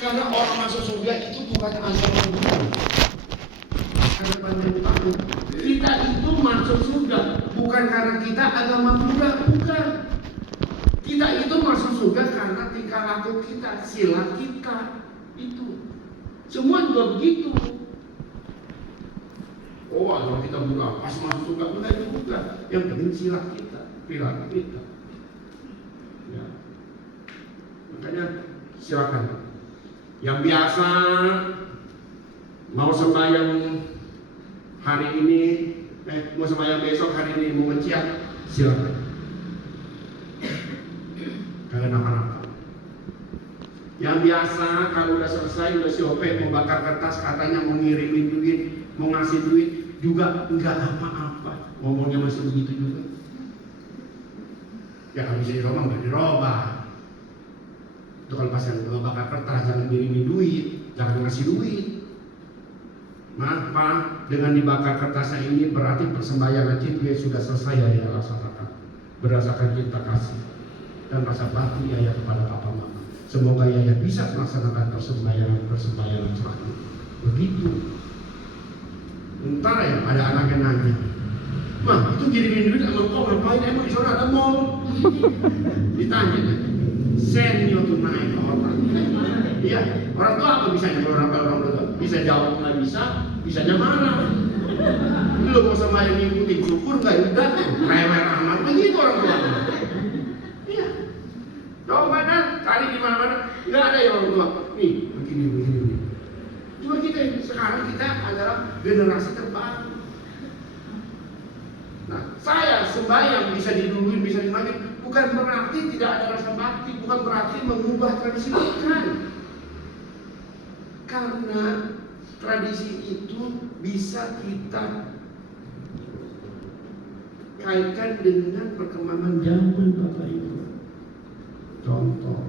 Karena orang masuk surga itu bukan agama Buddha. Karena pandai-pandai kita itu masuk surga bukan karena kita agama Buddha, bukan. Kita itu masuk surga karena tingkah laku kita, sila kita itu. Semua juga begitu. Oh, kalau kita Buddha pas masuk surga, enggak juga. Yang penting sila kita, perilaku kita. Ya. Makanya silakan. Yang biasa mau sembahyang hari ini, mau sembahyang besok hari ini, mau ngeciak, silakan. Kalian apa-apa. Yang biasa kalau udah selesai, udah siopet, mau bakar kertas, katanya mau ngirimin duit, mau ngasih duit, juga enggak apa-apa. Ngomongnya masih begitu juga. Ya kalau bisa dirobah, enggak dirobah. Itu kalau pas yang bakar kertas, jangan ngirimin duit, jangan ngasih duit. Maka dengan dibakar kertasnya ini berarti persembahyangan cinta sudah selesai ya laksanakan. Berdasarkan cinta kasih dan rasa bakti ayah kepada papa mama. Semoga ayah bisa melaksanakan persembahyangan selanjutnya. Begitu. Ntar ya ada anak yang nanya, "Mah, itu kirimin duit sama kau ngapain? Emang di sana ada mall?" Ditanya nih, senior tunai ke orang. Iya, orang tua apa bisanya kalau orang tua? Bisa jawab nggak bisanya marah. Lu mau sama yang ngikutin syukur nggak? Udah, rewel amat begitu orang tua. Iya. Coba dah, cari di mana-mana, nggak ada yang orang tua. Nih, begini. Cuma sekarang kita adalah generasi terbaru. Nah, saya sembahyang bisa diduluin, bisa dimakin, bukan berarti tidak ada rasa bakti, bukan berarti mengubah tradisi, bukan. Karena tradisi itu bisa kita kaitkan dengan perkembangan zaman, Bapak Ibu. Contoh,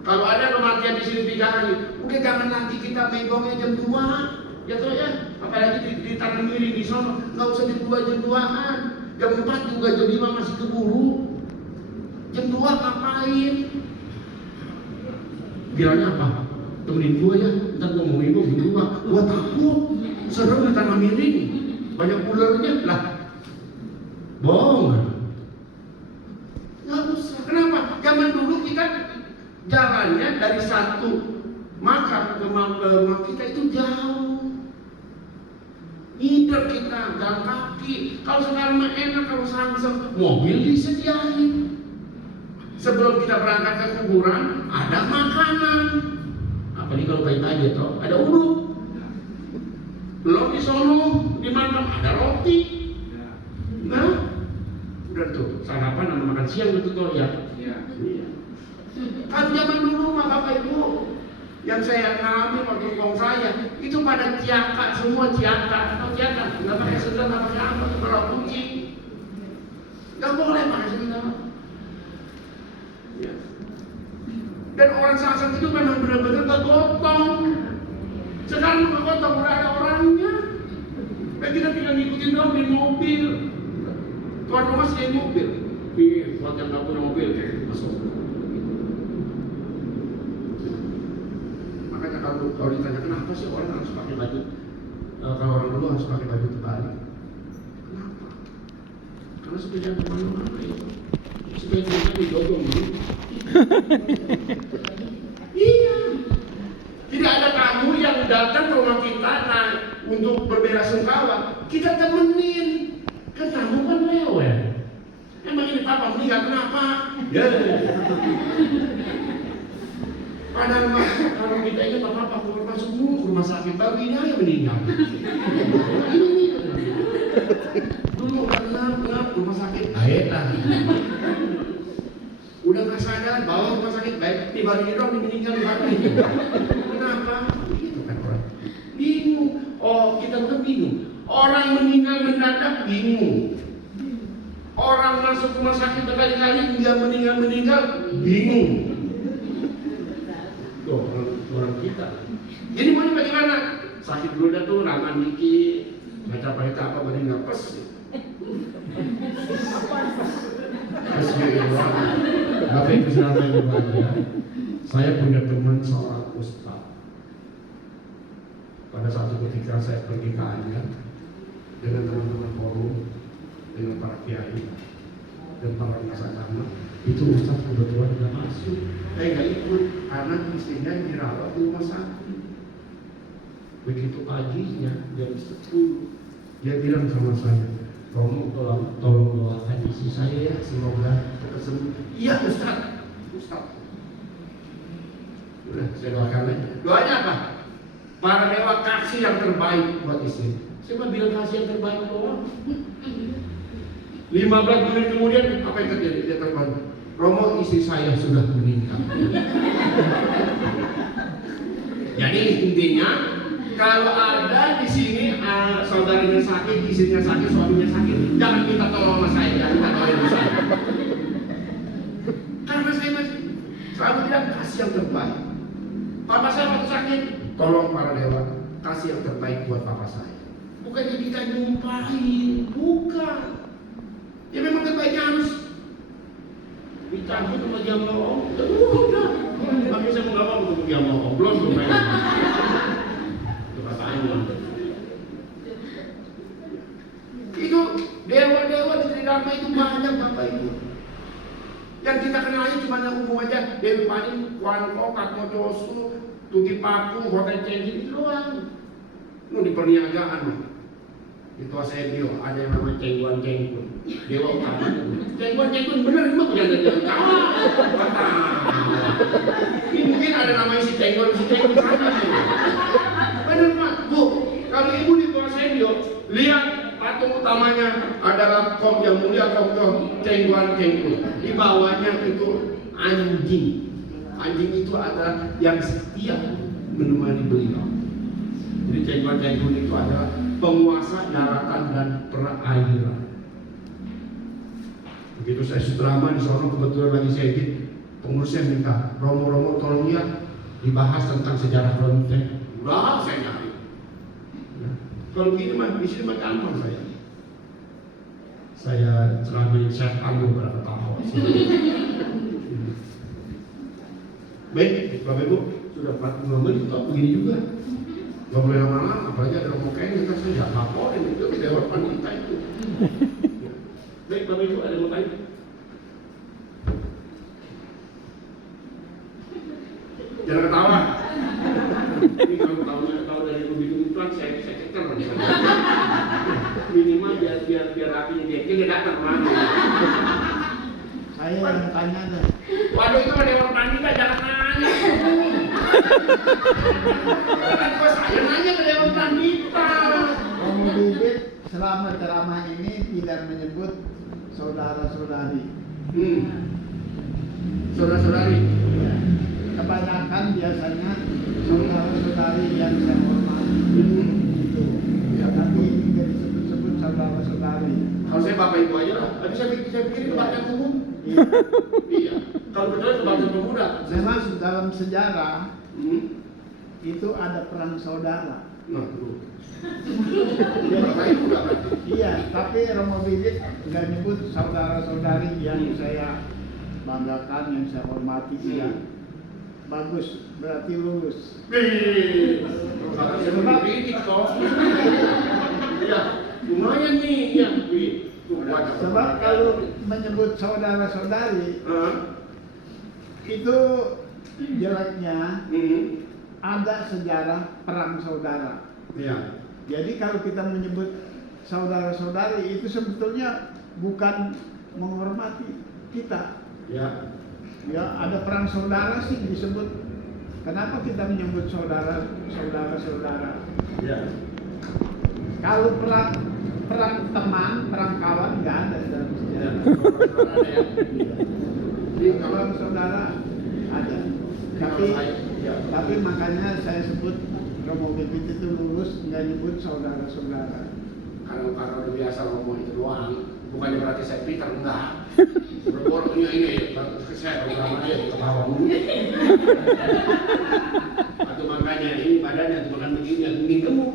kalau ada kematian di sini 3 hari, udah jangan nanti kita megongnya jam 2, ya toh ya. Apalagi di tanah miring di sana, nggak usah di 2 jam 2-an, jam 4 juga jam 5 masih keburu. Jam 2 ngapain? Bilangnya apa? Temenin gua ya, ntar gua mau minum jam 2. Gua takut, serem di tanah miring, banyak ularnya lah. Bohong. Nggak usah. Kenapa? Zaman dulu kita jalannya dari satu makam ke rumah kita itu jauh. Ngider kita, jalan kaki. Kalau sekarang mah enak, kalau Samsung mobil disediain. Sebelum kita berangkat ke kuburan, ada makanan. Apalagi kalau baik aja toh, ada urut. Belum di sono, di makam ada roti. Nah, udah tuh sarapan sama makan siang itu toh ya. Iya. Kan zaman dulu mah Bapak Ibu, yang saya alami waktu ngomong saya itu pada ciaka semua, ciaka atau ciaka, nggak pakai sendal, nggak pakai apa, kalau kucing nggak boleh pakai sendal. Ya. Dan orang Sasak itu memang benar-benar nggak gotong. Sekarang nggak gotong, udah ada orangnya. Dan kita tinggal ngikutin dong di mobil. Tuan rumah sih mobil. Buat yang nggak punya mobil, masuk. Makanya kalau ditanya kenapa sih orang harus pakai baju, kalau orang dulu harus pakai baju terbalik, kenapa? Karena sepeda kemana-mana itu, sepeda didodong dulu. Iya, tidak ada tamu yang datang ke rumah kita untuk berbela-sungkawa, kita temenin, kan tamu kan lewat. Emang ini papa meninggal kenapa? Ya. Padahal kalau kita ingat apa keluar masuk dulu rumah sakit baru ini aja meninggal. Ini dulu karena rumah sakit baik lah. Udah nggak sadar bawa rumah sakit baik, tiba-tiba dong meninggal lagi. Kenapa? Begitu kan orang. Bingung. Oh kita bukan bingung. Orang meninggal mendadak bingung. Orang masuk rumah sakit berkali-kali nggak meninggal bingung. Tuh orang kita. Jadi mau bagaimana? Sakit dulu dah tuh, raman dikit, baca berita apa boleh nggak pes. Pes gitu, apa itu selama ini aja. Saya punya teman seorang ustaz. Pada suatu ketika saya pergi ke Anyar dengan teman-teman forum, dengan para kiai dan para nasagama, itu ustaz kebetulan tidak masuk. Saya nggak ikut karena istrinya dirawat di rumah sakit. Begitu paginya jam 10, dia bilang sama saya, Romo tolong doakan istri saya ya, semoga cepat sembuh. Iya Ustaz. Udah, saya doakan aja. Doanya apa? Para dewa kasih yang terbaik buat istri. Siapa bilang kasih yang terbaik doang? 15 menit kemudian apa yang terjadi? Dia telepon, Romo, istri saya sudah meninggal. Jadi intinya, kalau ada di sini saudaranya sakit, istrinya sakit, suaminya sakit, jangan minta tolong sama saya, jangan minta tolong sama saya. Karena saya masih selalu bilang kasih yang terbaik. Papa saya waktu sakit, tolong para dewa kasih yang terbaik buat papa saya. Bukannya kita nyumpahin, bukan. Ya memang terbaiknya harus dicabut sama jamaah. Udah. Makanya saya mau ngapa untuk jamaah, belum lumayan. Itu dewa-dewa di Tridharma itu banyak Bapak Ibu. Yang kita kenalnya cuma yang umum aja, Dewi Paning, Wanko, Katmojosu, Tuti Paku, Hotel Cengin itu doang. Di perniagaan loh. Itu Asebio, ada yang namanya Cengguan Cengkun. Dewa utama. Cengguan Cengkun bener emang punya ada yang tahu. Ini mungkin ada namanya si Cengguan sana. Bener Pak, Bu. Kalau ibu di bawah Asebio, lihat patung utamanya adalah Kong yang mulia Kong Cengguan Cengkun. Di bawahnya itu anjing. Anjing itu adalah yang setia menemani beliau. Jadi Cengguan Cengkun itu adalah penguasa daratan dan perairan. Begitu saya sudrama di sana kebetulan lagi saya edit, pengurusnya minta Romo tolong ya dibahas tentang sejarah Kelenteng. Udah saya nyari. Nah, kalau begini mah di sini mah gampang saya ceramain setan beberapa tahun. Baik, Bapak Ibu sudah 45 menit kok begini juga. Gak boleh lama-lama, apalagi ada Romo kain kita saya nggak laporin itu dewan wanita itu. Baik, Bapak Ibu ada mau tanya? Jangan ketawa. Ini kalau tahu dari begitu iklan saya ceker. Minimal biar rapinya dia datang mana? Saya yang tanya deh. Waduh itu ada dewan wanita jangan nanya. Kok saya nanya ke dewan wanita? Romo Bibit selama ceramah ini tidak menyebut saudara-saudari. Saudara-saudari. Ya. Kebanyakan biasanya saudara-saudari yang saya hormati. Itu. Ya, tapi tidak disebut-sebut saudara-saudari. Kalau saya bapak ibu aja lah. Tapi saya pikir kebaktian umum. Iya. Iya. Kalau kecuali kebaktian pemuda. Memang dalam sejarah itu ada perang saudara. Nah, dulu. Jadi, Bapak ibu nggak berarti. iya, tapi Romo Bibit nggak nyebut saudara-saudari yang saya banggakan, yang saya hormati. Iya. Bagus, berarti lulus. Sebab ini kok. Iya, lumayan nih. Iya, Sebab kalau menyebut saudara-saudari itu jeleknya ada sejarah perang saudara. Iya. Jadi kalau kita menyebut saudara-saudari itu sebetulnya bukan menghormati kita. Ya. Ya, ada perang saudara sih disebut. Kenapa kita menyebut saudara-saudara? Ya. Kalau perang teman, perang kawan nggak ada dalam sejarah. Jadi kalau Perang saudara ada. Tapi makanya saya sebut Romo Bibit itu lulus nggak nyebut saudara-saudara. karena udah biasa ngomong itu doang, bukannya berarti saya pintar, enggak. Berboroknya ini, saya program aja ketawa mulu. Atau makanya ini badannya makan begini, mungkin gemuk.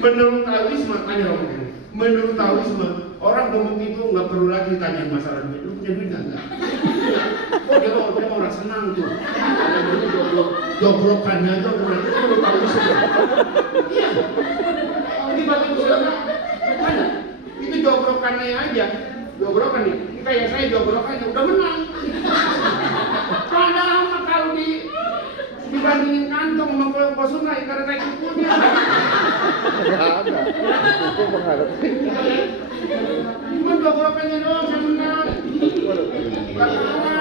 Menurut Taoisme, tanya orang ini. Menurut Taoisme, orang gemuk itu nggak perlu lagi tanya masalah duit. Lu punya duit nggak? Oh dia mau orang senang tuh. Jobrokannya aja orang itu udah tahu semua. Iya. Ini bagian usulnya mana? Itu jobrokannya aja. Jobrokan nih. Ini kayak saya jobrokannya udah menang. Padahal kalau dibandingin kantong sama posuna ikan kayak kukunya. Nggak ada. Itu menghadapi. Cuma jobrokannya doang saya menang. Karena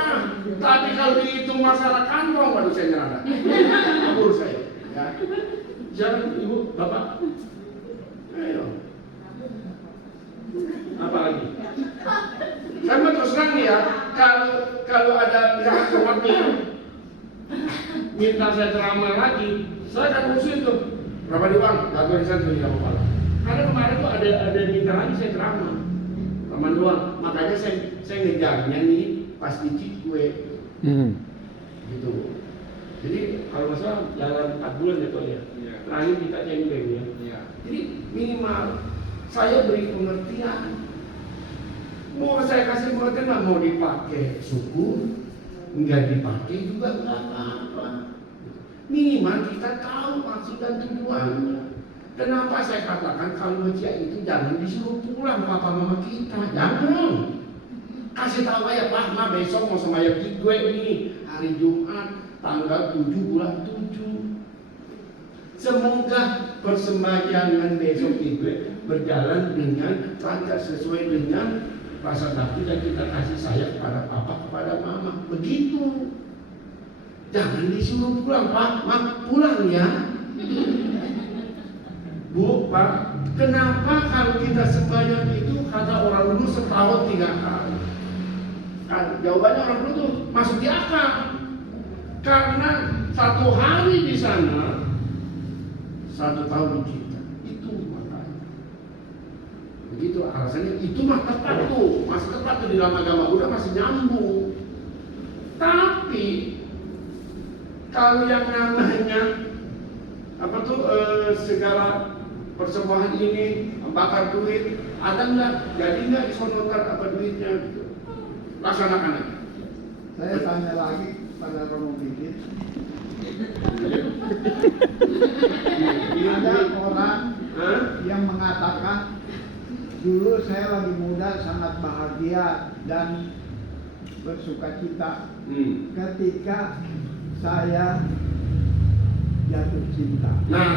tapi kalau dihitung masalah kantong, waduh saya nyerah. Kabur saya. Ya. Jangan ibu, bapak. Ayo. Apa lagi? Saya mau terus terang nih ya, kalau ada pihak umatnya minta saya ceramah lagi, saya akan usul itu berapa di uang? Gak tulisan sudah tidak apa-apa. Karena kemarin tuh ada minta lagi saya ceramah, teman doang. Makanya saya ngejarnya nih pas di Cikgue, gitu. Jadi kalau masalah jalan 4 bulan ya toh ya. Terakhir kita cengkeng ya. Jadi minimal saya beri pengertian. Mau saya kasih pengertian nggak mau dipakai syukur, nggak dipakai juga nggak apa-apa. Minimal kita tahu maksud dan tujuannya. Kenapa saya katakan kalau ujian itu jangan disuruh pulang papa mama kita, jangan. Kasih tahu aja Pak, Ma besok mau sembahyang Cikgue nih hari Jumat tanggal 7 bulan 7. Semoga persembahyangan besok Cikgue berjalan dengan lancar sesuai dengan rasa bakti dan kita kasih sayang kepada papa kepada mama. Begitu. Jangan disuruh pulang Pak, Ma pulang ya. Bu, Pak, kenapa kalau kita sembahyang itu kata orang dulu setahun 3 kali? Kan jawabannya orang dulu tuh masuk di akal. Karena 1 hari di sana 1 tahun di kita. Itu makanya. Begitu alasannya, itu mah tepat tuh, masih tepat tuh di dalam agama Buddha masih nyambung. Tapi kalau yang namanya apa tuh segala persembahan ini bakar duit, ada nggak? Jadi nggak disonotar apa duitnya? Gitu. Laksanakan aja. Saya tanya lagi pada Romo Bibit. Ada orang yang mengatakan dulu saya lagi muda sangat bahagia dan bersukacita ketika saya jatuh cinta. Nah,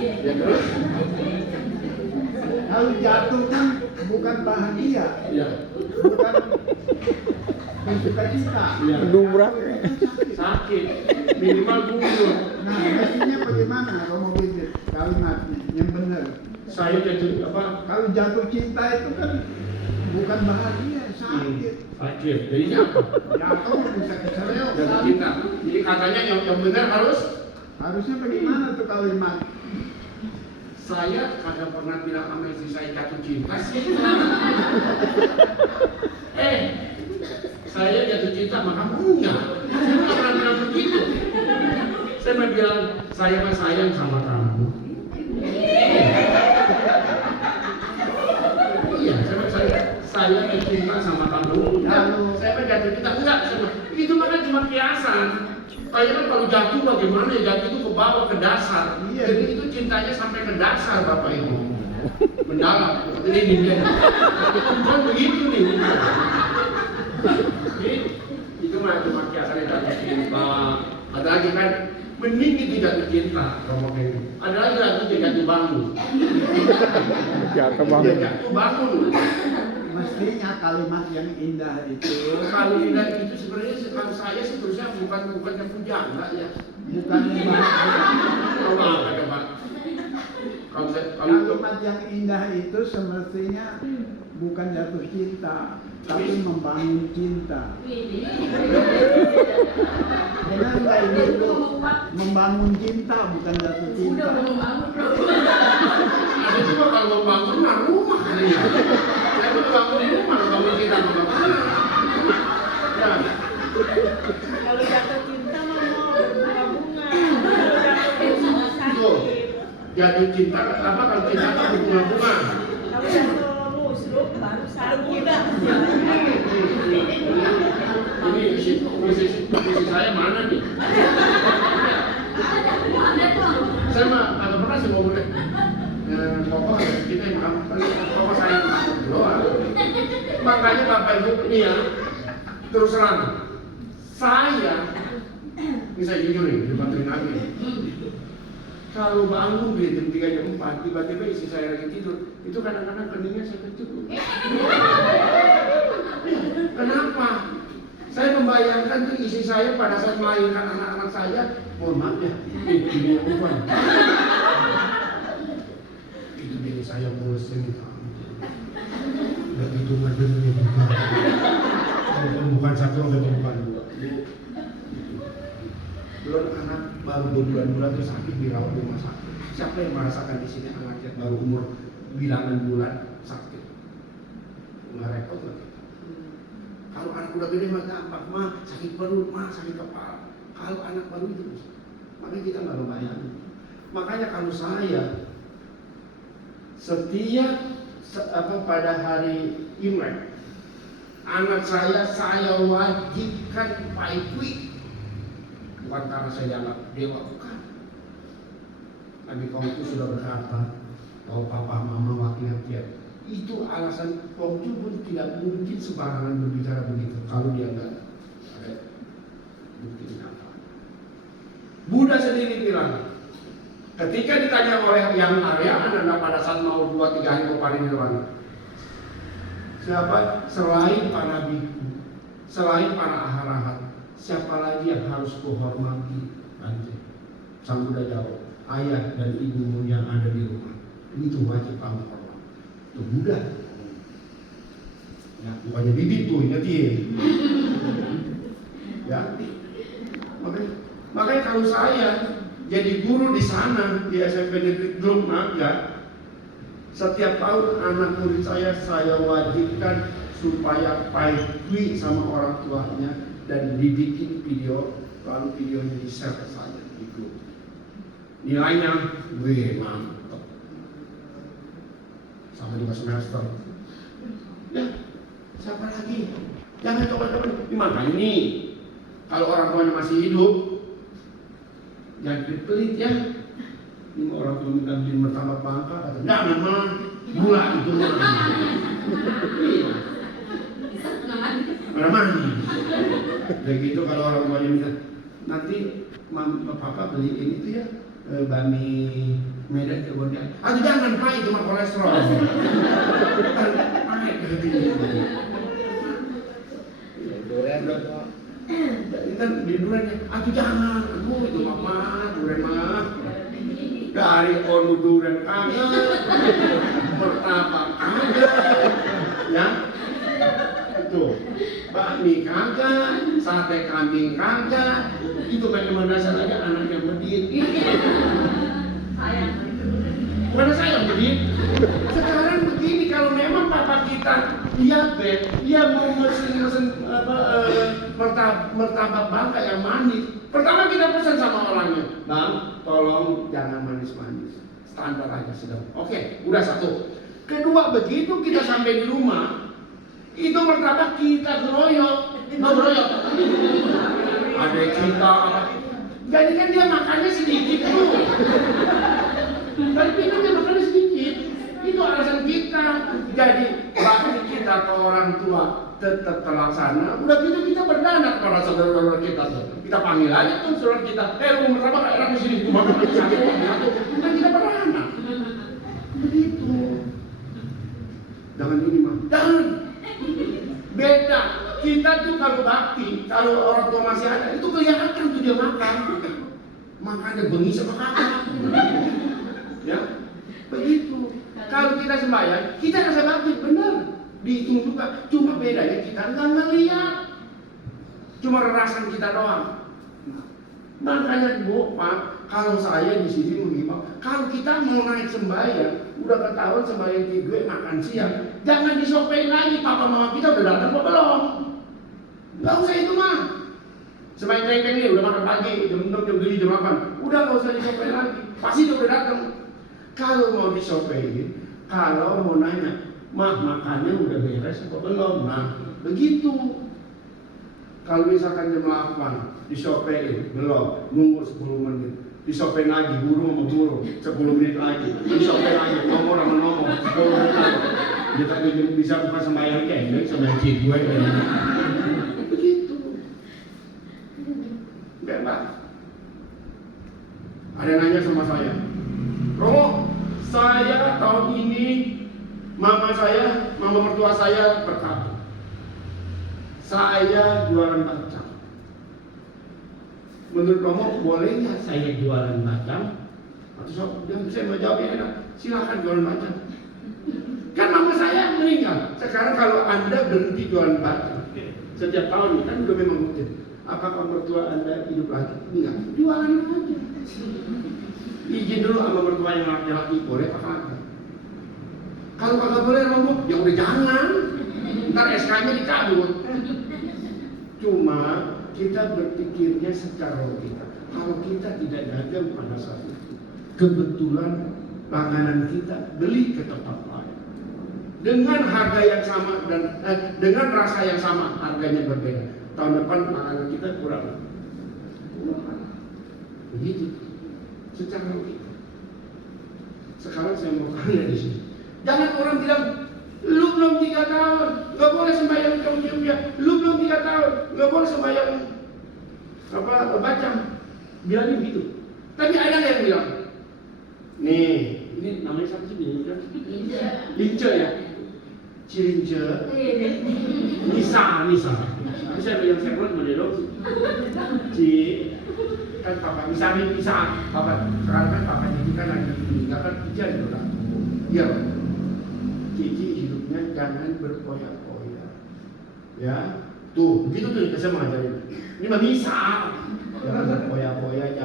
ya terus? Kalau jatuh kan bukan bahagia, Ya. bukan bersukacita. Ya. Dumrak. Sakit, minimal bunuh. Nah, mestinya bagaimana Romo Bibit kalimatnya yang benar? Saya jatuh apa? Kalau jatuh cinta itu kan bukan bahagia, sakit. Sakit. Jadinya apa? Jatuh bisa keseleo. Jatuh cinta. Jadi katanya yang benar Harusnya bagaimana tuh kalimat? saya kagak pernah bilang sama istri saya jatuh cinta sih. Saya jatuh cinta sama kamu enggak. Saya nggak pernah bilang begitu. Saya mau bilang saya mah sayang sama kamu. Iya, saya cinta sama kamu. Saya mah jatuh cinta enggak. Itu mah kan cuma kiasan. Kayaknya kalau jatuh bagaimana ya, jatuh itu ke bawah ke dasar. Iya. Jadi itu cintanya sampai ke dasar Bapak Ibu. Mendalam. Seperti ini dia. Bukan begitu nih. Jadi, itu mah cuma kiasan jatuh cinta. Ada lagi kan mending itu jatuh cinta. Ada lagi jatuh bangun. Jatuh bangun. Jatuh bangun. Mestinya kalimat yang indah itu Kalau indah itu sebenarnya kalau saya seterusnya bukannya pujangga ya. bukan bahagia. Kalau ada Pak. Kalau Kalimat yang indah itu semestinya bukan jatuh cinta, tapi membangun cinta. Benar nggak itu? Membangun cinta bukan jatuh cinta. ada juga kalau mau bangun mah rumah kali ya. Saya mau bangun rumah, bangun cinta sama Bapak. Ya. Kalau jatuh cinta mah mau bunga-bunga. Kalau jatuh cinta Tuh. sakit. Jatuh cinta apa kalau cinta kan bunga-bunga. Kalau jatuh musruk baru sakit. Ini isi saya mana nih? Saya mah kalau pernah sih mau boleh. Pokok kita yang makan, pokok saya makan doang. Makanya Bapak Ibu ini ya, terus terang, saya bisa jujur nih, dibantuin lagi. Kalau bangun di jam 3 jam 4, tiba-tiba isi saya lagi tidur, itu kadang-kadang keningnya saya kecut. Kenapa? Saya membayangkan tuh isi saya pada saat melahirkan anak-anak saya, mohon maaf ya, ini bukan. Itu bini saya bosan gitu. Begitu ngadengnya bukan. Kalau bukan satu, kalau bukan dua. Belum anak baru 2 bulan itu sakit dirawat di rumah sakit. Siapa yang merasakan di sini anaknya baru umur bilangan bulan sakit? Nggak repot lah kita. Kalau anak udah gede mah gampang, mah sakit perut, mah sakit kepala. Kalau anak baru itu, makanya kita nggak membayangkan. Makanya kalau saya setiap pada hari Imlek, anak saya wajibkan paikwi. Bukan karena saya dianggap dewa, bukan. Nabi Kongcu sudah berkata bahwa papa mama wakilnya tiap. Itu alasan Kongcu pun tidak mungkin sembarangan berbicara begitu kalau dia enggak ada bukti nyata. Buddha sendiri bilang, ketika ditanya oleh yang Aryaan anda pada saat mau 2-3 hari ke parinirwana, siapa selain para biku, selain para aharahat, siapa lagi yang harus kuhormati? Nanti Sang Buddha jawab, ayah dan ibumu yang ada di rumah. Itu wajib kamu hormat. Itu Buddha. Ya, bukannya bibit tuh, ingat ya. Makanya kalau saya jadi guru di sana di SMP Negeri Drum Naga, setiap tahun anak murid saya wajibkan supaya paikwi sama orang tuanya dan dibikin video, lalu videonya di-share ke saya di grup. Nilainya, mantap. Sama 5 semester. Ya, siapa lagi? Jangan coba-coba. Gimana ini? Kalau orang tuanya masih hidup, jangan pelit ya. Ini orang tua minta beli martabak bangka, kata, jangan mah, gula itu mah. Iya. Mana? Begitu kalau orang tuanya minta, nanti papa beli ini tuh ya, bami Medan ke Bondia. Aduh jangan pak, itu mah kolesterol. Pakai berarti. Durian Kita di durian ya, aduh jangan, aduh itu mah durian mah. Dari onu durian kagak, martabak kagak, ya. Itu bakmi kagak, sate kambing kagak, itu bagaimana dasarnya anak yang medit. Bukan saya yang medit. Sekarang begini, kalau memang papa kita diabetes, dia mau mesen martabak bangka yang manis. Pertama kita pesan sama orangnya, bang, tolong jangan manis-manis, standar aja sedang. Oke, udah satu. Kedua, begitu kita sampai di rumah, itu martabak kita geroyok, ada kita. Jadi kan dia makannya sedikit tuh. Tapi kita dia makannya sedikit. Itu alasan kita. Jadi bakti kita ke orang tua tetap terlaksana. Udah gitu kita berdana kepada saudara-saudara kita tuh. Kita panggil aja tuh saudara kita. Lu martabak gak enak di sini. Cuma makan sakit satu. Bukan kita berdana. Begitu. Jangan ini mah. Jangan. Beda. Kita tuh kalau bakti, kalau orang tua masih ada, itu kelihatan tuh dia makan. Makannya bengi sama kakak. Ya, begitu. Kalau kita sembahyang, kita rasa bakti, benar. Dihitung juga. Cuma bedanya kita nggak ngeliat. Cuma rerasan kita doang. Makanya Bu, Pak, kalau saya di sini menghimbau, kalau kita mau naik sembahyang, udah ketahuan sembahyang tiga makan siang, jangan disopein lagi. Papa mama kita udah datang apa belum? Nggak usah itu mah. Sembahyang tengkeng nih udah makan pagi, jam 6, jam 7, jam 8. Udah nggak usah disopein lagi. Pasti dia udah datang. Kalau mau disopein, kalau mau nanya, makannya udah beres atau belum? Nah, begitu. Kalau misalkan jam 8 disopein, belum, nunggu 10 menit. Disopein lagi, burung sama burung, 10 menit lagi. Disopein lagi, nomor sama nomor, 10 menit lagi. Dia tak bisa buka sembahyang kayak sembahyang cik gue kayak gitu. Begitu. Bebas. Ada yang nanya sama saya, Romo, saya tahun ini mama mertua saya berkata, saya jualan bacang. Menurut Romo, boleh nggak saya jualan bacang? Atau saya mau jawab ya, silakan jualan bacang. Kan mama saya meninggal. Sekarang kalau Anda berhenti jualan bacang setiap tahun, kan udah memang mungkin. Apakah mertua Anda hidup lagi? Enggak, jualan aja. Izin dulu sama mertua yang laki-laki, boleh apa kagak? Kalau kagak boleh Romo, ya udah jangan. Ntar SK-nya dicabut. Cuma kita berpikirnya secara logika. Kalau kita tidak dagang pada saat itu, kebetulan langganan kita beli ke tempat lain dengan harga yang sama dan dengan rasa yang sama, harganya berbeda. Tahun depan langganan kita kurang. Begitu. Secara logika. Sekarang saya mau tanya di sini. Jangan orang bilang, lu belum 3 tahun, nggak boleh sembahyang jam-jamnya. Lu belum 3 tahun, nggak boleh sembahyang bacang. Bilangnya begitu. Tapi ada yang bilang, nih, ini namanya siapa sih Lince? Lince ya? Cilince. Nisa. Tapi saya bilang saya pun mendelok sih. Kan papa bisa papa sekarang kan papa Cici kan lagi meninggal kan Cici ada udah. Iya. Cici hidupnya jangan berpoya-poya. Ya, tuh begitu tuh saya mengajarin. Ini mah bisa. Jangan berpoya-poya,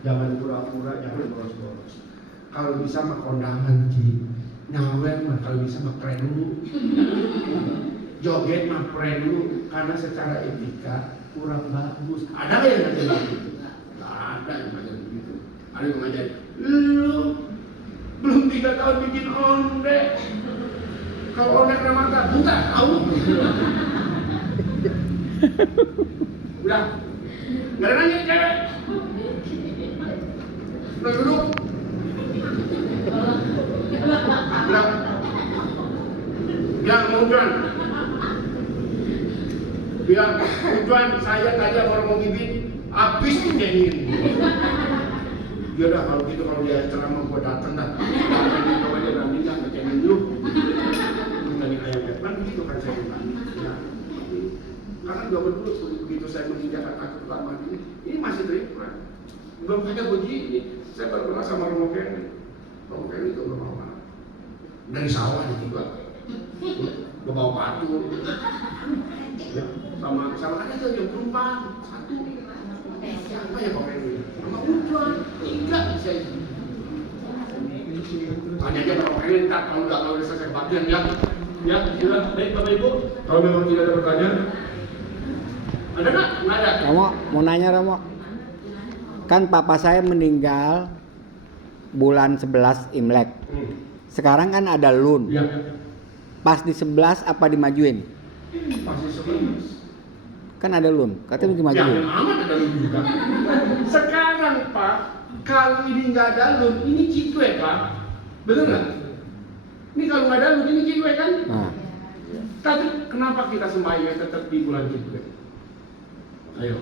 jangan pura-pura, jangan boros-boros. Kalau bisa mah kondangan Ci. Nyawer mah kalau bisa mah keren dulu. Joget mah keren dulu karena secara etika kurang bagus. Ada nggak yang ngajarin begitu? Nggak ada yang ngajarin begitu. Ada yang ngajarin, lu belum 3 tahun bikin onde. Kalau onde kena mata buta, tahu? Udah, nggak ada nanya cewek. Udah duduk. Bilang kemudian, saya tadi orang mau bibit, habis dicengin. Ya udah kalau gitu kalau dia ceramah gua datang dah. Kalau dia berani nggak ngecengin dulu. Tadi ayam kan begitu kan saya bilang. Ya. Karena gak berdua begitu saya meninggalkan kaki pertama ini masih terikat. Belum ada begini. Saya baru kenal sama Romo Kenny. Romo Kenny itu berapa? Dari sawah juga. Bawa batu. Ya, sama aja tuh yang penumpang satu. Siapa ya Romo Kenny? Sama Ujuan 3 bisa itu. Tanya aja Romo Kenny ntar kalau udah selesai bagian ya. Ya, sudah baik Bapak Ibu. Kalau memang tidak ada pertanyaan, ada nggak? Nggak ada. Romo, mau nanya Romo. Kan papa saya meninggal bulan 11 Imlek. Sekarang kan ada lun. Ya. Pas di 11 apa dimajuin? Masih 11. Kan ada lun, katanya Ya, dimajuin. yang aman ada lun juga. Sekarang Pak, kalau ini nggak ada lun, ini cikwe Pak. Bener nggak? Ini kalau nggak ada lun, ini cikwe kan? Nah, Tapi kenapa kita sembahyang tetap di bulan cikwe? Ayo.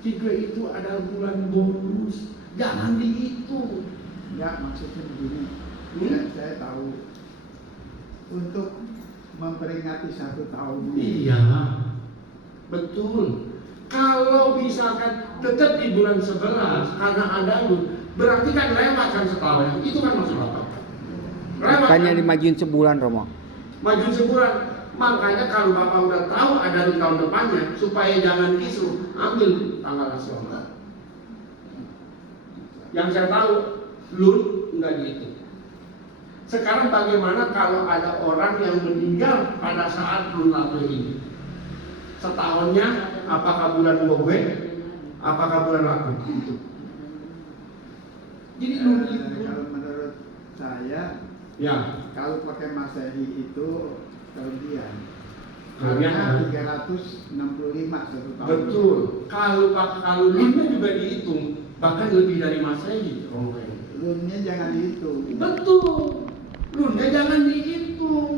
Cikwe itu adalah bulan bonus. Jangan dihitung. Ya maksudnya begini, saya tahu untuk memperingati 1 tahun. Iya, betul. Kalau misalkan tetap di bulan 11 karena ada lun, berarti kan lewat kan setahun. Itu kan maksud apa? Lewat makanya kan? dimajuin sebulan Romo. Maju sebulan. Makanya kalau Bapak udah tahu ada di tahun depannya, supaya jangan kisruh, ambil tanggal nasional. Yang saya tahu, lun nggak dihitung. Sekarang bagaimana kalau ada orang yang meninggal pada saat lun lalu ini? Setahunnya, apakah bulan Bobe? Apakah bulan laku? Jadi lun itu, Kalau menurut saya, ya. kalau pakai Masehi itu kelebihan. Harga 365 satu tahun. Betul. Kalau lunnya juga dihitung, bahkan lebih dari Masehi. Lunnya jangan dihitung. Betul. Lunnya jangan dihitung.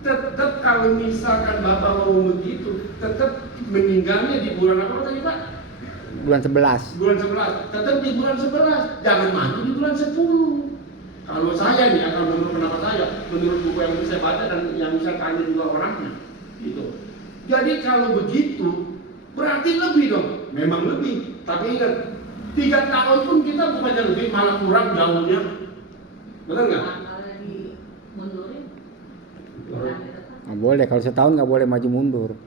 Tetap kalau misalkan Bapak mau begitu, tetap meninggalnya di bulan apa tadi Pak? Bulan 11. Bulan 11. Tetap di bulan 11. Jangan mati di bulan 10. Kalau saya nih, kalau menurut pendapat saya, menurut buku yang saya baca dan yang saya tanya juga orangnya, gitu. Jadi kalau begitu, berarti lebih dong. Memang lebih. Tapi ingat, 3 tahun pun kita bukannya lebih, malah kurang jauhnya. Benar nggak? Nggak boleh, kalau setahun nggak boleh maju mundur.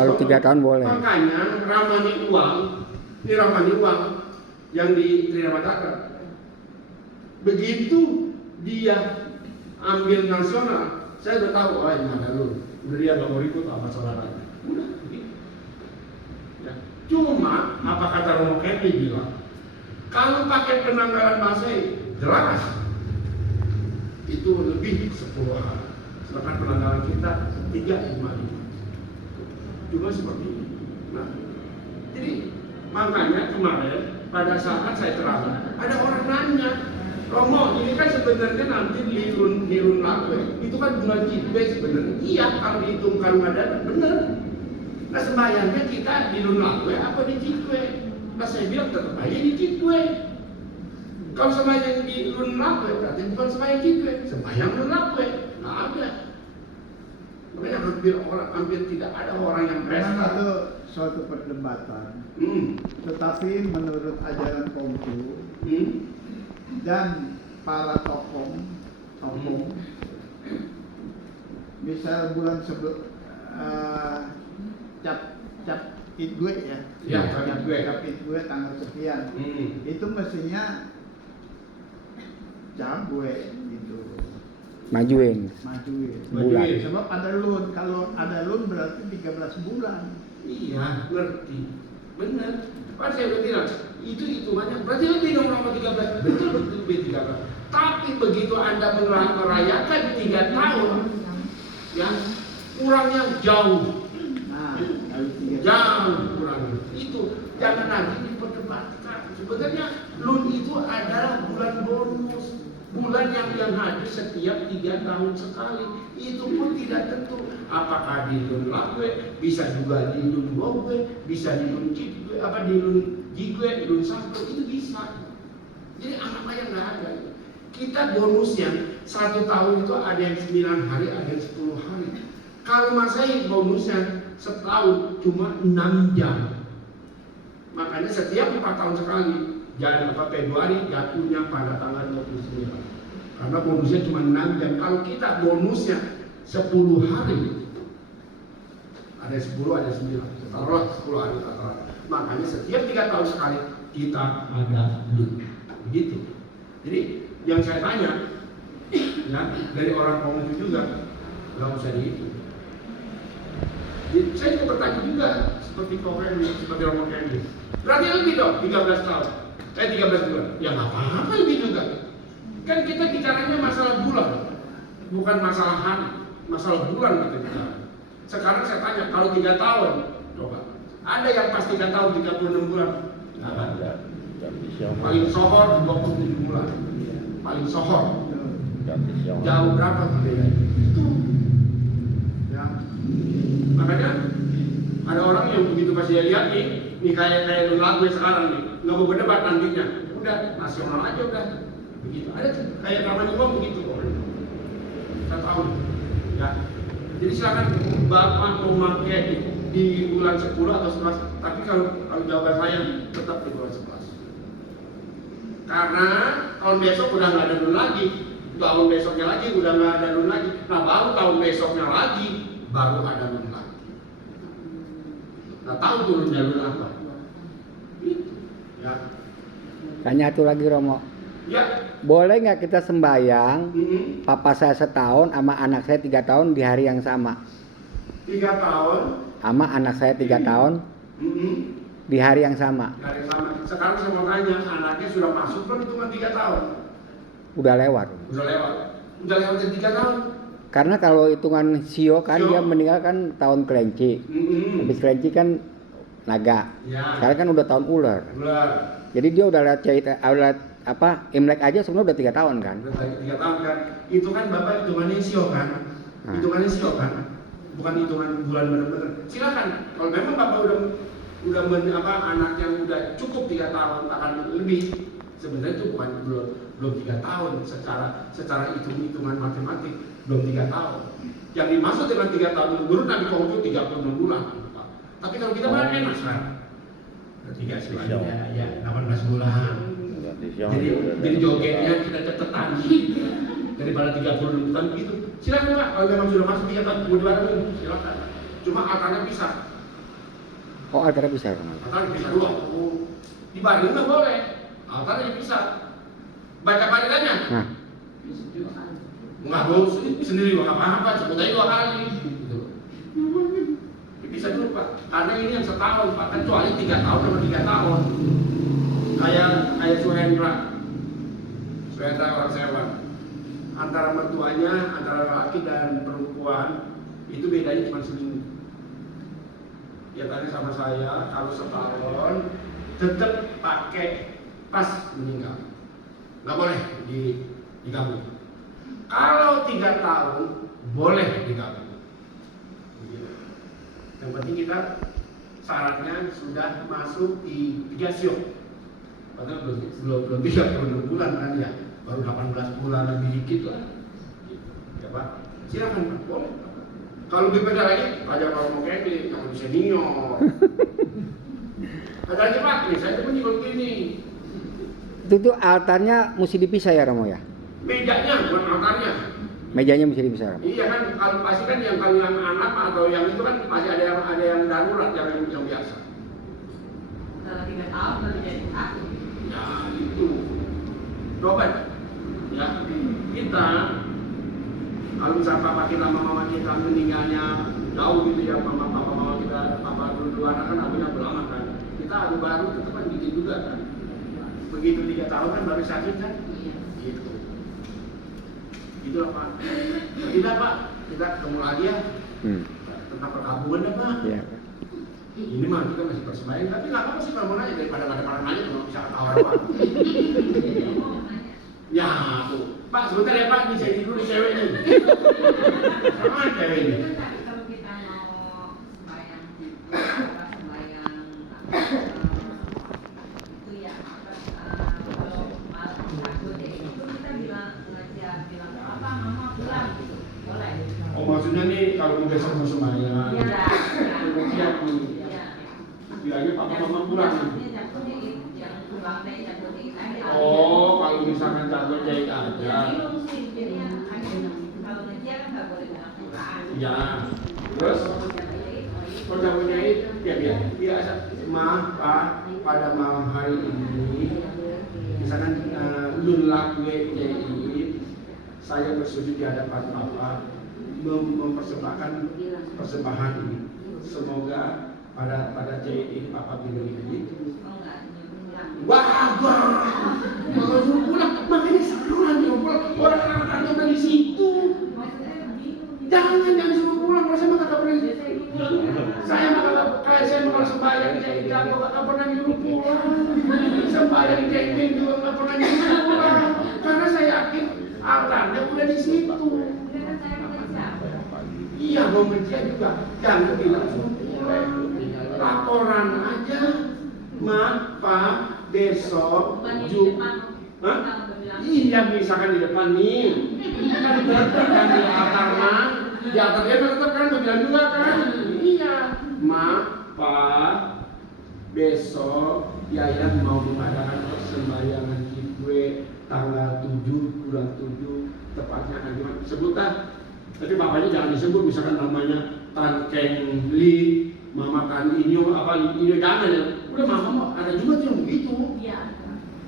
Kalau 3 tahun boleh. Makanya ramani uang, ini ramani uang yang di Trinamata. Begitu dia ambil nasional, saya udah tahu, oh ini ada lu. Udah dia nggak mau ribut sama saudaranya. Udah, begitu. Ya. Cuma apa kata Romo Kempi bilang, kalau pakai penanggalan Masehi, jelas itu lebih 10 hari. Sedangkan penanggalan kita 355. Cuma seperti ini. Nah, jadi makanya kemarin pada saat saya terangkan, ada orang nanya, Romo, ini kan sebenarnya nanti lirun lawe, itu kan bulan Cikwe sebenarnya. Iya, kalau dihitung kalau ada benar. Nah sembayangnya kita di lirun lawe apa di Cikwe? Nah saya bilang tetap aja di Cikwe. Kalau sembahyang di lirun lawe berarti bukan sembahyang Cikwe, sembahyang lirun lawe. Nggak ada. Makanya hampir tidak ada orang yang Memang pesta. itu suatu perdebatan. Tetapi menurut ajaran Konghucu dan para tokoh, misal bulan cap Itgue ya, Ya, Cap Itgue tanggal sekian, itu mestinya cabwe gitu, Majuin. majuin. Bulan. Sebab ada lun, kalau ada lun berarti 13 bulan. Iya, ngerti. Benar. Kan saya udah bilang, itu hitungannya berarti lebih dong sama 13. Betul lebih 13. Tapi begitu Anda merayakan 3 tahun, ya kurangnya jauh. Nah, kali 3 Jauh kurangnya. Itu jangan lagi diperdebatkan. Sebenarnya lun itu adalah bulan bonus. Bulan yang hadir setiap 3 tahun sekali. Itu pun tidak tentu. Apakah di lun Lawe, bisa juga di lun Gowe, bisa di lun Cikwe, apa di lun Jigwe, di lun Sabtu, itu bisa. Jadi apa yang nggak ada. Kita bonusnya 1 tahun itu ada yang 9 hari, ada yang 10 hari. Kalau Masehi bonusnya setahun cuma 6 jam. Makanya setiap 4 tahun sekali. Jangan apa Februari jatuhnya pada tanggal 29. Karena bonusnya cuma 6 jam. Kalau kita bonusnya 10 hari, ada 10, ada 9. Taruhlah 10 hari rata-rata. Makanya setiap 3 tahun sekali kita ada lun. Begitu. Jadi yang saya tanya, ya dari orang Konghucu juga nggak usah dihitung. Jadi saya juga bertanya juga seperti seperti Romo Kempi. Berarti lebih dong 13 tahun. 13 bulan. Ya nggak apa-apa lebih juga. Kan kita bicaranya masalah bulan, bukan masalah hari, masalah bulan kita bicara. Sekarang saya tanya, kalau 3 tahun, coba. Ada yang pas 3 tahun 36 bulan? Nggak ada. Paling sohor 27 bulan. Paling sohor. Jauh berapa bedanya? Itu. Ya. Makanya ada orang yang begitu pas dia lihat nih kayak lagu sekarang nih, nggak mau berdebat nantinya. Udah nasional aja udah. Begitu. Ada kayak ramai uang begitu kok. 1 tahun. Ya. Jadi silakan Bapak mau pakai di bulan 10 atau 11, tapi kalau jawaban saya tetap di bulan 11. Karena tahun besok udah nggak ada lun lagi, tahun besoknya lagi udah nggak ada lun lagi. Nah baru tahun besoknya lagi baru ada lun lagi. Nah tahu turunnya lun apa? Itu. Ya. Tanya satu lagi Romo. Ya. Boleh nggak kita sembahyang papa saya setahun sama anak saya 3 tahun di hari yang sama? 3 tahun. Sama anak saya 3 tahun di hari yang sama. Hari yang sama. Sekarang saya mau tanya, anaknya sudah masuk belum hitungan 3 tahun? Udah lewat. Udah lewat. Udah lewat dari 3 tahun. Karena kalau hitungan sio kan Sio. dia meninggal kan tahun kelinci. Habis kelinci kan naga. Ya. Sekarang kan udah tahun ular. Ular. Jadi dia udah lihat apa Imlek aja sebenarnya udah 3 tahun kan. Udah 3 tahun kan. Itu kan Bapak hitungannya sio kan? Nah. Hitungannya sio kan? Bukan hitungan bulan benar-benar. Silakan. Kalau memang Bapak udah anak yang udah cukup 3 tahun bahkan lebih, sebenarnya itu bukan belum 3 tahun secara hitungan matematik belum 3 tahun. Yang dimaksud dengan 3 tahun menurut Nabi Konghucu 36 bulan. Pak. Tapi kalau kita mah enak sekarang. 3 ya 18 bulan. Jadi jogetnya kita cetetan daripada 30 bulan gitu. Silakan Pak, kalau memang sudah masuk 3 tahun mau dibarengin, silakan. Cuma akarnya pisah. Oh, akhirnya bisa kan. Akarnya pisah dulu. Dibarengin nggak boleh. Akarnya pisah. Baca panggilannya. Nah, Nggak boleh sendiri nggak apa-apa, sebut aja 2 kali. Gitu. Bisa dulu Pak, karena ini yang setahun Pak, kecuali 3 tahun atau 3 tahun. Kayak Suhendra orang sewa. Antara mertuanya, antara laki dan perempuan itu bedanya cuma seminggu. Dia tanya sama saya, kalau setahun tetap pakai pas meninggal, nggak boleh digabung. Kalau 3 tahun boleh digabung. Yang penting kita syaratnya sudah masuk di 3 sio. Padahal belum 36 bulan kan ya, baru 18 bulan lebih dikit lah. Ya Pak, silakan Pak, boleh. Kalau lebih beda lagi, aja kalau mau camping, kalau bisa senior. Ada aja Pak, nih saya temen kalau begini. itu altarnya mesti dipisah ya Romo ya. Mejanya bukan altarnya. Mejanya mesti dipisah. Iya kan, kalau pasti kan kalau yang anak atau yang itu kan masih ada yang darurat yang biasa. Setelah 3 tahun baru jadi aku. Ya itu Robert ya kita kalau misalnya papa kita mama kita meninggalnya jauh gitu ya mama kita papa dulu anak kan abunya lama kan kita abu baru tetap kan bikin juga kan begitu 3 tahun kan baru sakit kan gitu gitu lah Pak tidak Pak kita ketemu lagi ya tentang perkabungan ya Pak Iya. ini mah kita masih persembahyang tapi nggak apa-apa sih kalau mau nanya daripada nggak ada orang nanya kalau bisa ketawa apa ya tuh Pak sebentar ya Pak ini saya dulu nih cewek nih sama cewek ini Tapi kalau kita mau sembahyang itu ya kalau malam takut ya itu kita bilang apa mama pulang gitu boleh. oh maksudnya nih kalau mau besok mau sembahyang Iya. siap nih bilangnya papa mama pulang oh kalau misalkan takut jahit aja ya terus perjamuannya itu ya biasa maaf Pak pada malam hari ini misalkan lulak gue jahit saya bersujud di hadapan Bapak mempersembahkan persembahan ini semoga pada jahit ini Bapak pilih ini wah mau pulang makanya sekarang dia pulang orang-orang udah di situ jangan suruh pulang kalau saya mah kagak pernah saya mah kagak kayak saya mah kalau sembahyang jahit aku kagak pernah nyuruh pulang sembahyang jahit juga nggak pernah nyuruh pulang karena saya yakin altarnya udah di situ iya mau mencia juga jangan bilang suruh pulang laporan aja Mak, Pak, besok Hah? Iya misalkan di depan nih kan tetap kan di altar mah di altar dia tetap kan bilang juga kan iya Mak, Pak, besok Yayan mau mengadakan persembahyangan gue tanggal 7 bulan 7 tepatnya hari Jumat sebutlah tapi bapaknya jangan disebut misalkan namanya Tan Keng Li Mama Tan Inyo apa Inyo jangan ya udah mama ada juga tuh yang begitu Iya.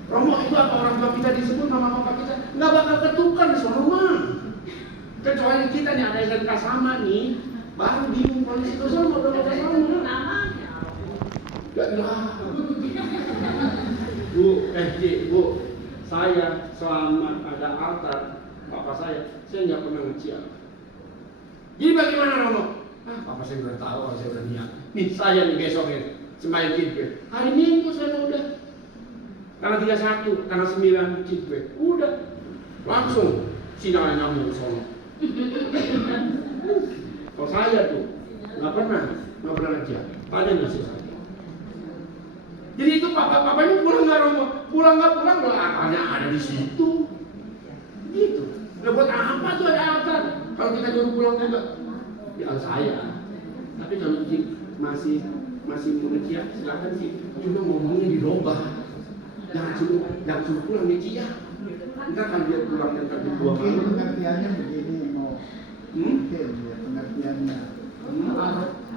Romo itu apa orang tua kita disebut nama bapak kita nggak bakal ketukar di sono mah kecuali kita nih ada SNK sama nih baru bingung polisi itu sama udah bakal sama Namanya. ya Bu saya selama ada altar bapak saya nggak pernah ngeciak Jadi bagaimana Romo? Papa saya udah tahu, kalau saya udah niat. Nih saya nih besok nih sembahyang Cidwe. Hari Minggu saya mau udah. Tanggal 31, tanggal 9 Cidwe. Udah. Langsung sinyalnya nyambung ke sono. Kalau saya tuh nggak pernah kerja. Tanya nggak sih saya. Jadi itu papanya pulang nggak Romo? Pulang loh akalnya ada di situ. Gitu. Udah buat apa tuh ada altar? Kalau kita dulu pulang juga. Ya saya. Tapi kalau masih mengejar silakan sih. Cuma ngomongnya dirubah. Jangan suruh pulang ya. Kita kan dia pulang yang tadi buang Mungkin malam. pengertiannya begini mau. Mungkin ya pengertiannya.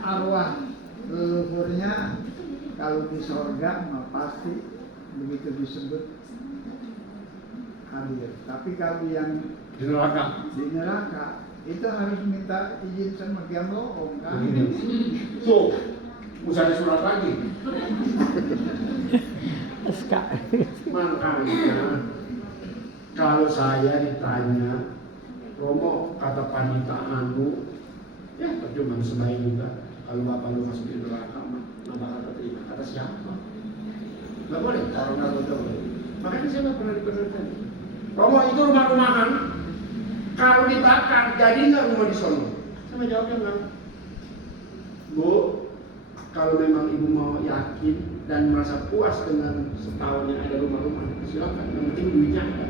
Arwah leluhurnya kalau di sorga mah pasti begitu disebut hadir. Tapi kalau yang Di neraka. itu harus minta izin sama Kiam Loong kan? So, usah ada surat lagi. SK. Makanya kalau saya ditanya, Romo kata panitaanmu, ya percuma sembahyang juga. Kalau bapak lu masuk di neraka, nggak bakal terima. Kata siapa? Nggak boleh. Orang nggak tahu. Makanya saya nggak pernah diperhatikan. Romo itu rumah-rumahan. Kalau dibakar, jadi nggak rumah di sono? Sama jawabnya enggak. Bu, kalau memang ibu mau yakin dan merasa puas dengan setahun yang ada rumah-rumah, silakan. Yang penting duitnya ada.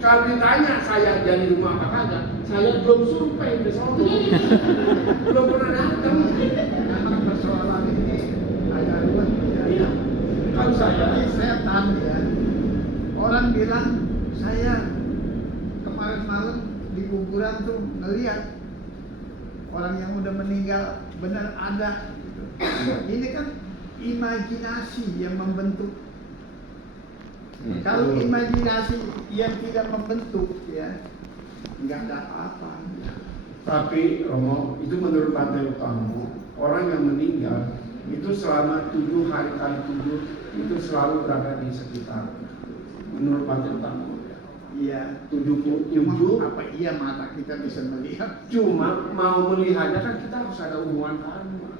Kalau ditanya saya jadi rumah apa kagak, saya belum survei ke sono. Belum pernah datang. Memang persoalan ini agak luas ya. Iya. Kalau Jadi saya setan ya. Orang bilang saya kemarin malam di kuburan tuh ngelihat orang yang udah meninggal benar ada. Gitu. Ini kan imajinasi yang membentuk. Kalau imajinasi yang tidak membentuk ya nggak ada apa-apa. tapi Romo, itu menurut Pantai Utama, orang yang meninggal itu selama 7 hari kali 7 itu selalu berada di sekitar. Menurut Pantai Utama. Iya. 77. Apa iya mata kita bisa melihat? Cuma mau melihatnya kan kita harus ada hubungan karma.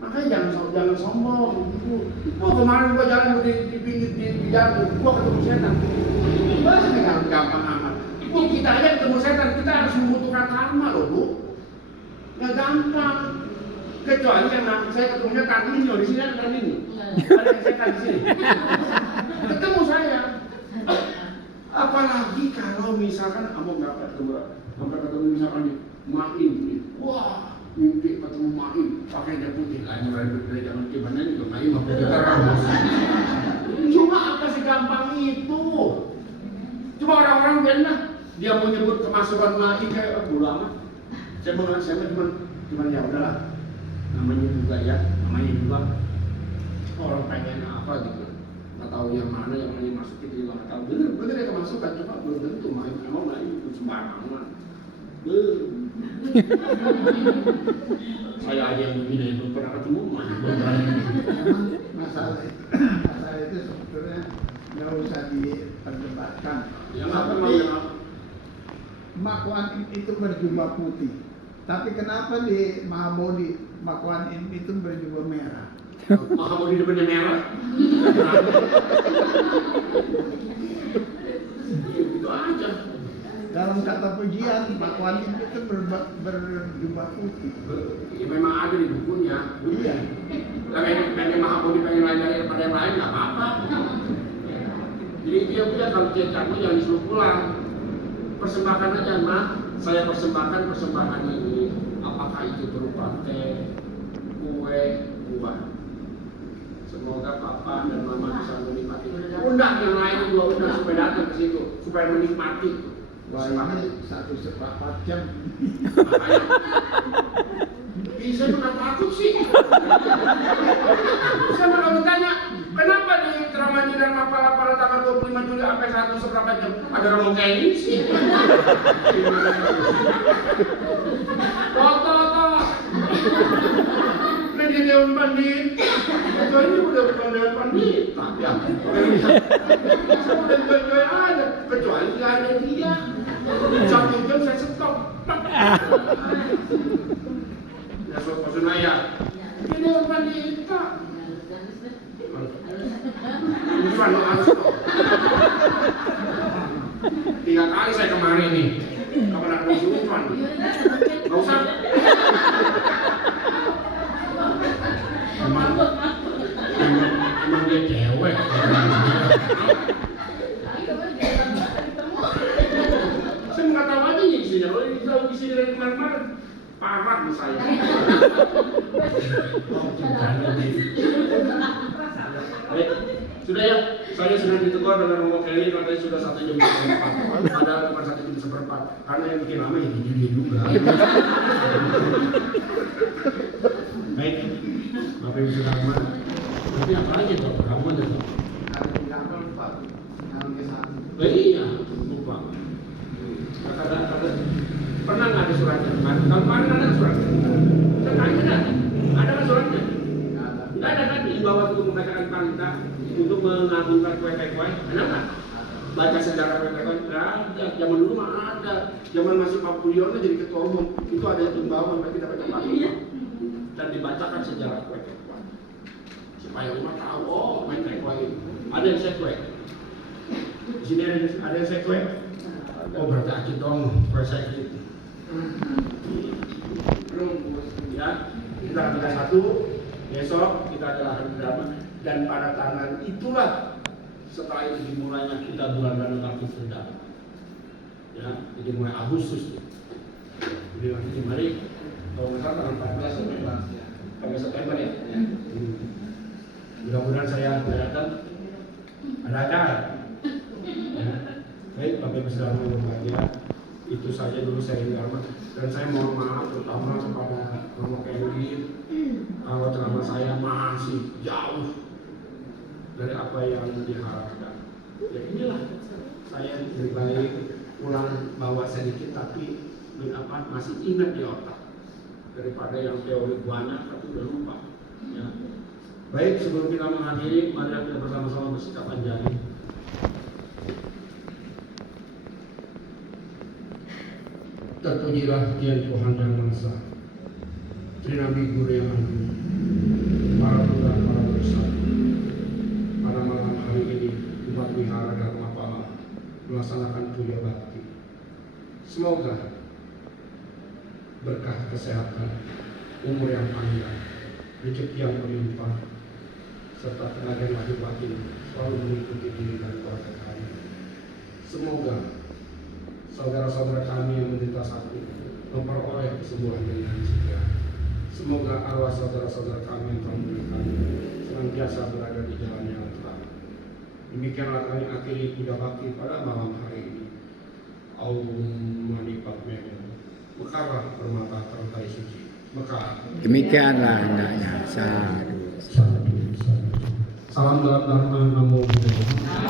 Makanya jangan sombong gitu. Kemarin gua jalan di pinggir di jalan, gua ketemu setan. Bahasa gampang amat. Kita aja ketemu setan, kita harus membutuhkan karma loh, Bu. Nggak gampang. Kecuali yang saya ketemunya Karnino, di sini ada Karnino. Ada setan di sini. Ketemu saya. Apalagi kalau misalkan kamu nggak ketemu misalkan di Main, wah mimpi ketemu Main pakai dia putih lah, mulai dari zaman gimana juga Main mau putih terus. Cuma apa sih gampang itu? Cuma orang-orang benar dia mau nyebut kemasukan Main kayak ulama. Saya cuma ya udahlah, namanya juga orang pengen apa gitu. Nggak tahu yang mana masukin di luar tahu bener ya kemasukan, cuma belum tentu Main itu sembarangan. Saya aja yang begini belum pernah ketemu Main. Masalah itu sebetulnya nggak usah diperdebatkan. Ya nggak Seperti pernah. Mak Wan Im itu berjubah putih, tapi kenapa di Mahabodhi Mak Wan Im itu berjubah merah? Mau di depannya merah. Itu aja. Dalam kata pujian Mak Wan Im itu berjubah putih. Ya, memang ada di bukunya. Iya. Pengen Mahabodhi pengen lain daripada yang lain nggak apa-apa. Jadi dia punya kalau kamu jangan disuruh pulang. Persembahkan aja, Mak. Saya persembahkan persembahan ini. Apakah itu berupa teh, kue, buah. Semoga Papa dan Mama bisa menikmati. Undang yang lain juga undang supaya datang ke situ, supaya menikmati. Wah ini 1/4 jam. Makanya, bisa nggak takut sih. Sama kalau tanya, kenapa di Keramat dan Mapala pada tanggal 25 Juli sampai 1/4 jam ada rombongan kayak ini sih? Toto. Dia Dewan Pandit. Kecuali ini udah bukan Dewan Pandit. Tapi ya, saya udah joy-joy aja. Kecuali nggak ada dia. 1 jam saya stop. Ya maksud saya, ini wanita. Bukan lo harus kok. 3 kali saya kemarin nih. Kapan aku suruhan? Gak usah. Emang dia cewek. Saya nggak tahu aja nih isinya. Kalau tahu isinya dari kemarin-kemarin, parah nih saya. Oh, jangan nih. Baik, sudah ya. Saya sudah ditegur dengan ngomong ini katanya sudah 1 jam 4. Padahal cuma 1 jam 1/4. Karena yang bikin lama ya dia juga. Baik, Bapak Ibu Saudara. Tapi apa lagi tuh? Kamu ada tuh? Iya, lupa. Kata pernah nggak ada suratnya? Tahun kemarin ada suratnya. Sekarang ada kan suratnya? Nggak ada kan dibawa untuk membacakan panita, untuk mengagungkan kue-kue. Ada nggak? Baca sejarah kue-kue? Nggak ada. Zaman dulu mah ada. Zaman masih Pak Puliono jadi ketua umum, itu ada yang imbauan tapi kita baca panita dan dibacakan sejarah kue-kue. Supaya umat tahu, oh main kue-kue ini. Ada yang sekue. Di sini ada yang sekue. Oh berarti acit dong, kue sekue. Ya, kita ambil 1, besok kita adalah hari drama dan pada tanggal itulah setelah itu dimulainya kita bulan Ramadan sedang. Ya, jadi mulai Agustus. Jadi nanti mari kalau nggak salah tanggal 14 September ya. Mudah-mudahan saya datang ada acara. Ya. Baik, Bapak Ibu Saudara yang berbahagia, itu saja dulu saya ingin hormat dan saya mohon maaf terutama kepada Romo Kendi kalau ceramah saya masih jauh dari apa yang diharapkan. Ya inilah saya lebih baik ulang bawa sedikit tapi masih ingat di otak daripada yang teori banyak tapi udah lupa. Ya. Baik, sebelum kita mengakhiri, mari kita bersama-sama bersikap anjani. Terpujilah Dia Tuhan yang Maha Esa, Trinabi Guru yang Agung, para Tuhan, para dosa. Pada malam hari ini, umat wihara Dharma Pala melaksanakan puja bakti. Semoga berkah kesehatan, umur yang panjang, rezeki yang berlimpah, serta tenaga lahir batin selalu mengikuti diri dan keluarga kami. Semoga saudara-saudara kami yang menderita sakit memperoleh kesembuhan dengan segera. Semoga arwah saudara-saudara kami yang telah meninggal senantiasa berada di jalan yang terang. Demikianlah kami akhiri puja bakti pada malam hari ini. Allahumma lipat mehu, mekarlah permata terantai suci. Mekar. Demikianlah hendaknya. Sadu. Salam dalam Dharma, namo buddhaya.